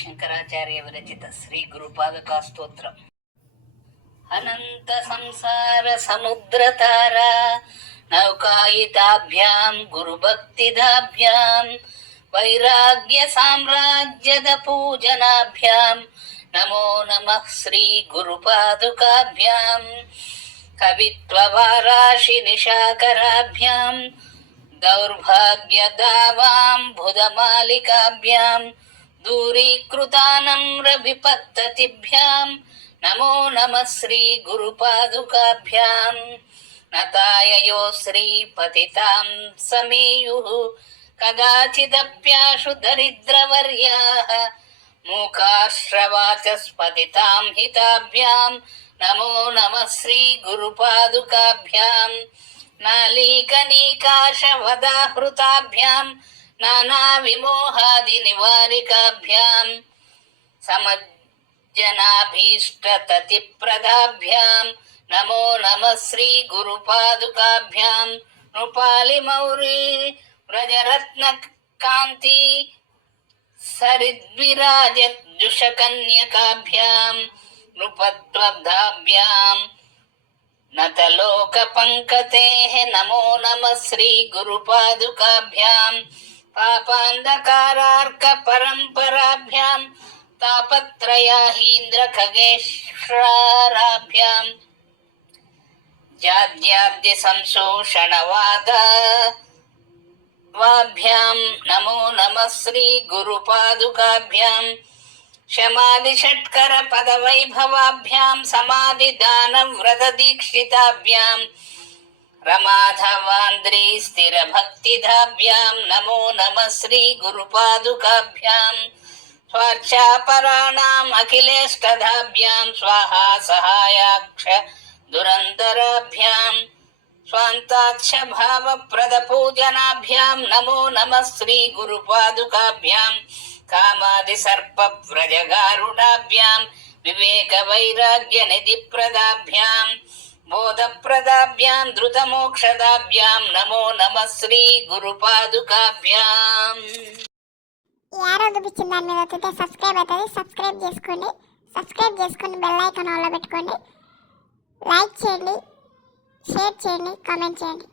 శంకరాచార్య విరచిత శ్రీ గురుపాదుకా స్తోత్రం. అనంత సంసార సముద్రతార నౌకాయితాభ్యాం గురుభక్తిదాభ్యాం వైరాగ్య సామ్రాజ్యద పూజనాభ్యాం నమో నమః శ్రీ గురుపాదుకాభ్యాం కవిత్వవారాశి నిశాకరాభ్యాం దౌర్భాగ్యదావాం భుజమాలికాభ్యాం దూరీకృతానమ్ర విపత్తతిభ్యాం నమో నమః శ్రీ గురుపాదుకాభ్యాం నతాయయో శ్రీ పతితాం సమేయుః కదాచిదప్యాశు దరిద్రవర్యాః మూకాశ్రవాచస్పతితాం హితాభ్యాం నమో నమః శ్రీ గురుపాదుకాభ్యాం నాలీకనీకాశవదాహృతాభ్యాం నానా విమోహాది నివారికాభ్యాం సమజ్జనాభీష్టతతిప్రదాభ్యాం నమో నమః శ్రీ గురుపాదుకాభ్యాం నృపాలిమౌరి వ్రజరత్న కాంతి సరిద్విరాజద్యుషకన్యకాభ్యాం నృపత్వబ్ధాభ్యాం నతలోక పంకతేః నమో నమః శ్రీ గురుపాదుకాభ్యాం పాపాంధకారార్క పరంపరాభ్యాం తాపత్రయాహీంద్ర ఖగేశ్వరాభ్యాం జాద్యాద్య సంశోషణవాదాభ్యాం నమో నమః శ్రీ గురుపాదుకాభ్యాం శమాది షట్కర పదవైభవాభ్యాం సమాధి దాన వ్రత దీక్షితాభ్యాం రమాధవాంద్రీ స్థిర భక్తిదాభ్యాం నమో నమః శ్రీ గురుపాదుకాభ్యాం స్వార్చాపరాణాం అఖిలేష్టదాభ్యాం స్వాహా సహాయాక్ష దురంతరాభ్యాం స్వాంతాక్ష భావప్రద పూజనాభ్యాం నమో నమః శ్రీ గురుపాదుకాభ్యాం కామాది సర్ప వ్రజగారుడాభ్యాం వివేక వైరాగ్య నిధిప్రదాభ్యాం బోధప్రదాభ్యాం ధృతమోక్షదాభ్యాం నమో నమః శ్రీ గురుపాదుకాభ్యాం. ఈ ఆరో చూపించిన దాని మీద వస్తే సబ్స్క్రైబ్ అవుతుంది. సబ్స్క్రైబ్ చేసుకొని బెల్ ఐకాన్ ఆన్లో పెట్టుకోండి. లైక్ చేయండి, షేర్ చేయండి, కామెంట్ చేయండి.